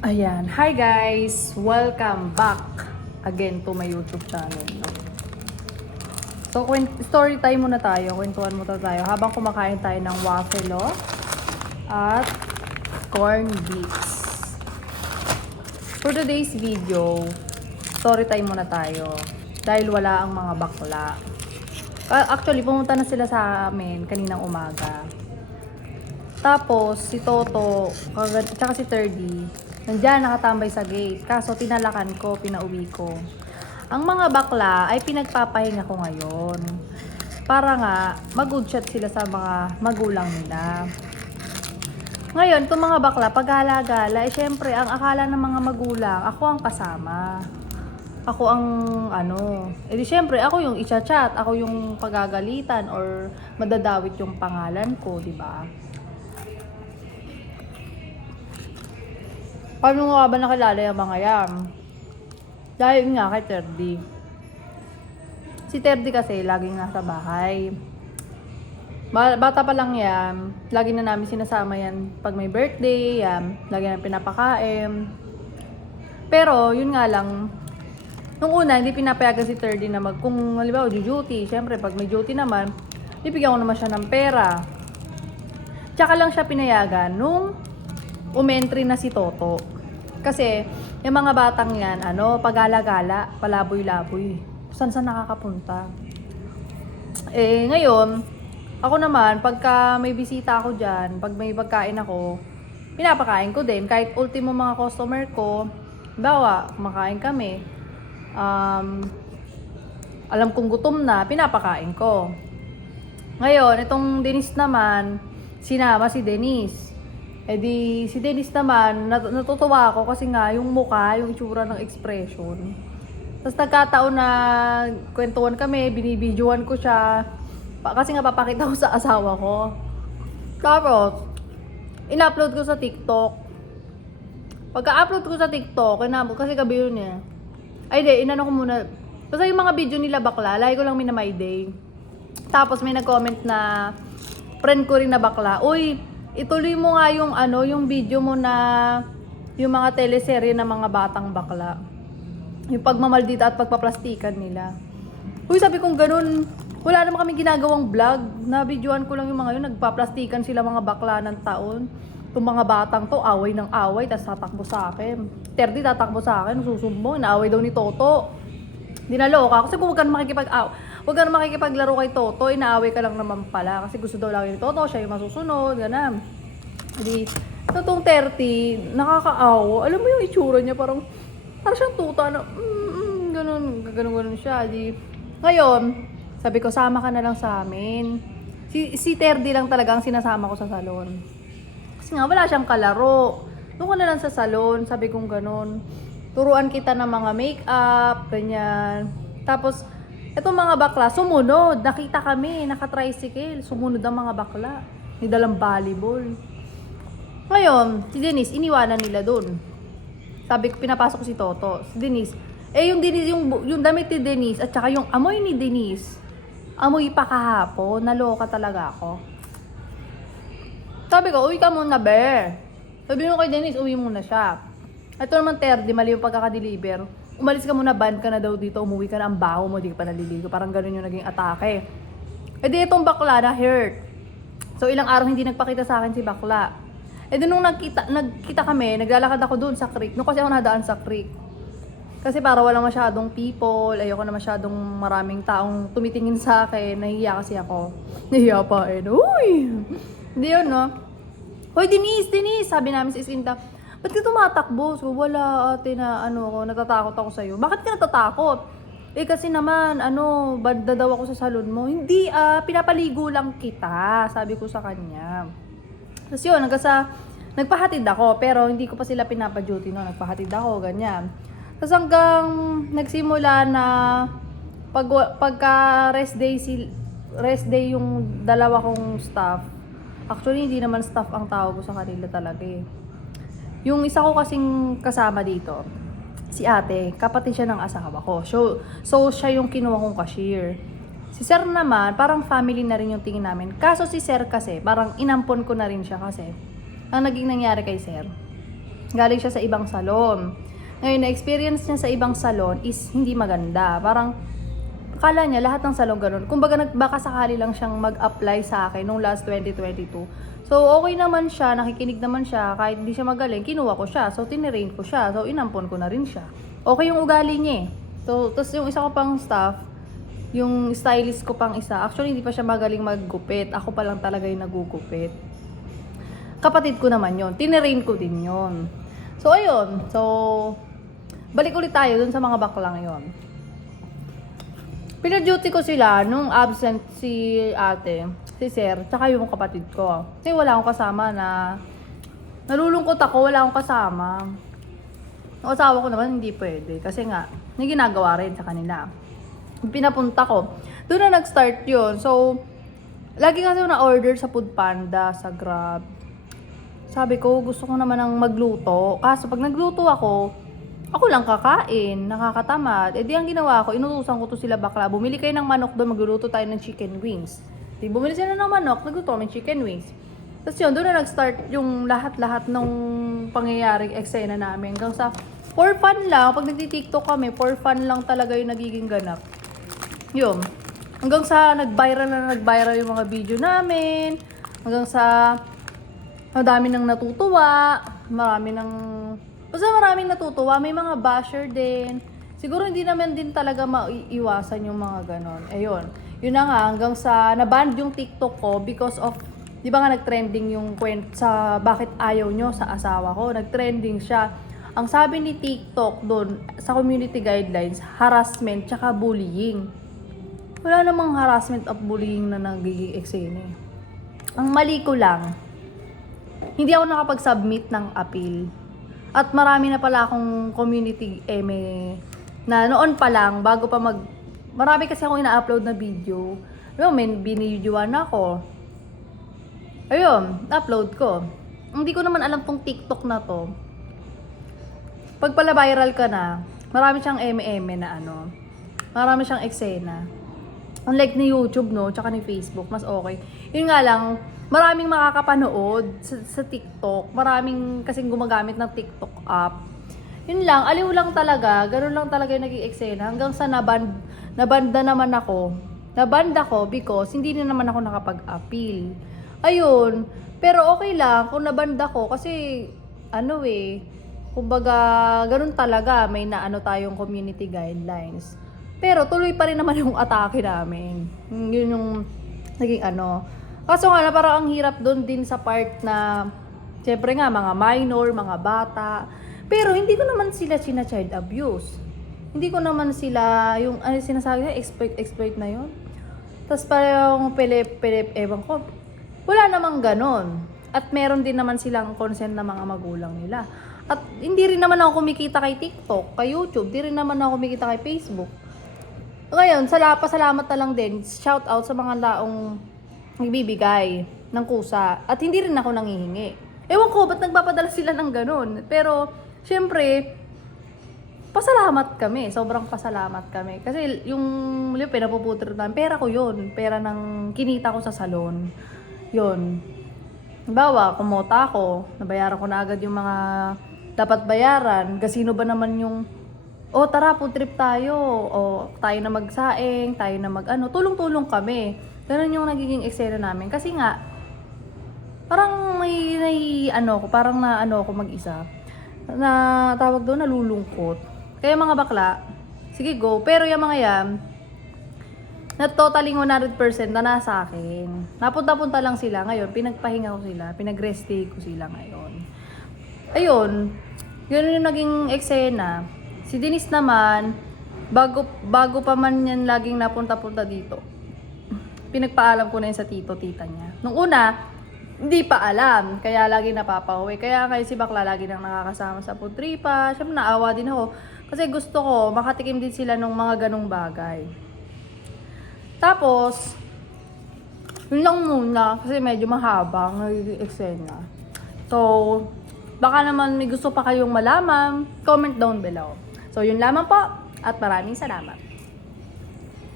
Ayan. Hi guys! Welcome back again to my YouTube channel. No? So, story time muna tayo. Kwentuhan muna tayo habang kumakain tayo ng waffle at corn beef. For today's video, story time muna tayo. Dahil wala ang mga bakla. Actually, pumunta na sila sa amin kaninang umaga. Tapos, si Toto, tsaka si Terdy, nandiyan nakatambay sa gate. Kaso, tinalakan ko, pinauwi ko. Ang mga bakla ay pinagpapahinga ko ngayon. Para nga, mag-good shot sila sa mga magulang nila. Ngayon, itong mga bakla, pag-gala-gala, syempre, ang akala ng mga magulang, ako ang kasama. Ako ang, syempre, ako yung i-chat, ako yung pagagalitan or madadawit yung pangalan ko, di ba? Paano nga ba nakilala yung mga yan? Dahil nga kay Terdy. Si Terdy kasi laging nasa bahay. Bata pa lang yan, lagi na namin sinasama yan pag may birthday, yan, lagi na pinapakain. Pero, yun nga lang, nung una, hindi pinapayagan si Terdy na kung halimbawa, duty, syempre, pag may duty naman, bibigyan ko naman siya ng pera. Tsaka lang siya pinayagan nung umentry na si Toto. Kasi, yung mga batang yan, pagala-gala, palaboy-laboy. Saan nakakapunta? Ngayon, ako naman, pagka may bisita ako dyan, pag may pagkain ako, pinapakain ko din. Kahit ultimo mga customer ko, bawa, kumakain kami, alam kong gutom na, pinapakain ko. Ngayon, itong Denise naman, sinama si Denise. Si Denise naman, natutuwa ako kasi nga yung mukha, yung itsura ng expression. Tapos nagkataon na kwentuhan kami, binibidyoan ko siya. Kasi nga papakita ko sa asawa ko. Tapos, in-upload ko sa TikTok. Pagka-upload ko sa TikTok, kasi gabi yun eh. Inano ko muna. Basta yung mga video nila bakla, lagi ko lang minamay day. Tapos may nag-comment na friend ko rin na bakla, uy, ituloy mo nga yung yung video mo na yung mga teleserye ng mga batang bakla. Yung pagmamaldita at pagpaplastikan nila. Uy, sabi kong ganun, wala naman kami ginagawang vlog. Na videoan ko lang yung mga yun, nagpaplastikan sila mga bakla ng taon. Itong mga batang to, away ng away, tapos tatakbo sa akin. Terdy tatakbo sa akin, susumbong, inaaway daw ni Toto. Dinaloka ako, kasi kung huwag ka na makikipaglaro kay Toto, inaaway ka lang naman pala. Kasi gusto daw lang ni Toto, siya yung masusunod, gano'n. Hindi, itong 30, nakakaawa. Alam mo yung itsura niya, parang siyang tuta na, ganun siya. Ngayon, sabi ko, sama ka na lang sa amin. Si Terdy lang talaga ang sinasama ko sa salon. Kasi nga, wala siyang kalaro. Doon ka na lang sa salon, sabi kong ganun. Turuan kita ng mga make-up, ganyan. Tapos, itong mga bakla, sumunod. Nakita kami, naka-tricycle. Sumunod ang mga bakla. May dalang volleyball. Ngayon, si Denise, iniwanan nila dun. Sabi ko, pinapasok ko si Toto. Si Denise, yung damit ni Denise, at saka yung amoy ni Denise, amoy pa kahapon, naloka talaga ako. Sabi ko, uwi ka muna, be. Sabi ko kay Denise, uwi muna siya. Ito naman, Terdy, mali yung pagkakadeliver. Umalis ka muna, ban ka na daw dito, umuwi ka na, ang baho mo, di ka pa naliligo. Parang ganun yung naging atake. Itong bakla na hurt. So, ilang araw hindi nagpakita sa akin si bakla. Nung nagkita kami, naglalakad ako doon sa creek. Nung kasi ako nadaan sa creek. Kasi para walang masyadong people, ayoko na masyadong maraming taong tumitingin sa akin, nahihiya kasi ako. Nahihiya pa uy! Hindi yun, no? Hoy, Denise! Sabi namin sa Isinta, ba't ka tumatakbo? So, wala ate na natatakot ako sa'yo. Bakit ka natatakot? Kasi naman, bad daw ako sa salon mo. Hindi, pinapaligo lang kita, sabi ko sa kanya. Tapos yun, nagpahatid ako, pero hindi ko pa sila pinapa-duty, no? Nagpahatid ako, ganyan. Tapos hanggang nagsimula na pagka rest day yung dalawa kong staff. Actually, hindi naman staff ang tawag ko sa kanila talaga eh. Yung isa ko kasing kasama dito, si ate, kapatid siya ng asawa ko. So siya yung kinuha kong cashier. Si sir naman, parang family na rin yung tingin namin. Kaso si sir kasi, parang inampon ko na rin siya kasi ang naging nangyari kay sir, Galing siya sa ibang salon. Ngayon, na-experience niya sa ibang salon is hindi maganda. Parang, akala niya lahat ng salon ganun. Kumbaga, baka sakali lang siyang mag-apply sa akin nung last 2022. So, okay naman siya, nakikinig naman siya, kahit hindi siya magaling, kinuha ko siya. So, tinirain ko siya. So, inampon ko na rin siya. Okay yung ugali niya eh. So, tapos yung isa ko pang staff, yung stylist ko pang isa, actually hindi pa siya magaling maggupit. Ako pa lang talaga yung nagugupit. Kapatid ko naman yon, tinirain ko din yon. So, ayun. So, balik ulit tayo dun sa mga baklang yon. Pina-duty ko sila nung absent si ate, si sir, tsaka yung kapatid ko. Kasi wala akong kasama na nalulungkot ako, wala akong kasama. Ang asawa ko naman hindi pwede kasi nga, may ginagawa rin sa kanila. Pinapunta ko. Doon na nag-start yun. So, lagi kasi na-order sa Foodpanda, sa Grab. Sabi ko, gusto ko naman ng magluto. Kaso pag nagluto ako lang kakain, nakakatamad. Eh di ang ginawa ko, inutusan ko to sila bakla. Bumili kayo ng manok doon, magluluto tayo ng chicken wings. Di bumili sila ng manok, nagluto kami chicken wings. Tapos yun, doon na nag-start yung lahat-lahat ng pangyayaring eksena namin. Hanggang sa for fun lang, pag nagti-TikTok kami, for fun lang talaga yung nagiging ganap. Yun. Hanggang sa nag-viral yung mga video namin. Hanggang sa madami nang natutuwa, basta maraming natutuwa, may mga basher din. Siguro hindi naman din talaga maiiwasan yung mga ganon. Ayun. Yun na nga, hanggang sa naban yung TikTok ko because of, di ba nga nag-trending yung sa bakit ayaw nyo sa asawa ko. Nag-trending siya. Ang sabi ni TikTok doon, sa community guidelines, harassment tsaka bullying. Wala namang harassment of bullying na nagiging eksena. Ang mali ko lang, hindi ako nakapag-submit ng appeal. At marami na pala akong community na noon pa lang, bago pa marami kasi akong ina-upload na video. May binidyoan ako. Ayun, upload ko. Hindi ko naman alam tong TikTok na to. Pag pala viral ka na, marami siyang na marami siyang eksena. Unlike ni YouTube, no, tsaka ni Facebook, mas okay. Yun nga lang, maraming makakapanood sa TikTok. Maraming kasing gumagamit ng TikTok app. Yun lang, aliw lang talaga. Ganun lang talaga yung naging eksena. Hanggang sa nabanda naman ako. Nabanda ko because hindi na naman ako nakapag-appeal. Ayun. Pero okay lang kung nabanda ko kasi kumbaga ganun talaga. May tayong community guidelines. Pero tuloy pa rin naman yung atake namin. Yun yung naging Kaso nga na parang ang hirap doon din sa part na syempre nga mga minor, mga bata. Pero hindi ko naman sila child abuse. Hindi ko naman sila yung sinasabi na exploit na yun. Tapos parang pelep, ewan ko. Wala namang ganon. At meron din naman silang consent na mga magulang nila. At hindi rin naman ako kumikita kay TikTok, kay YouTube. Hindi rin naman ako kumikita kay Facebook. Ngayon, pasalamat na lang din. Shout out sa mga laong nagbibigay ng kusa. At hindi rin ako nangihingi. Ewan ko, ba't nagpapadala sila ng ganun? Pero, syempre, pasalamat kami. Sobrang pasalamat kami. Kasi yung pinapuputro namin, pera ko yun. Pera ng kinita ko sa salon. Yun. Halimbawa, kumota ako, nabayaran ko na agad yung mga dapat bayaran. Kasino ba naman yung, tara, food trip tayo. Tayo na magsaing, tayo na tulong-tulong kami. Ganun yung nagiging eksena namin. Kasi nga, parang parang ako mag-isa. Na tawag doon, nalulungkot. Kaya mga bakla, sige go. Pero yung mga yan, na totally 100% na nasa akin. Napunta-punta lang sila ngayon. Pinagpahinga ko sila. Pinag-rest day ko sila ngayon. Ayun. Yun yung naging eksena. Si Denise naman, bago pa man yan laging napunta-punta dito. Pinagpaalam ko na yun sa tita niya. Nung una, hindi pa alam. Kaya lagi napapauwi. Kaya si bakla lagi nang nakakasama sa food tripa. Siyempre naawa din ako. Kasi gusto ko, makatikim din sila ng mga ganong bagay. Tapos, yun lang muna. Kasi medyo mahabang nagiging eksena. So, baka naman may gusto pa kayong malaman, comment down below. So, yun lamang po. At maraming salamat.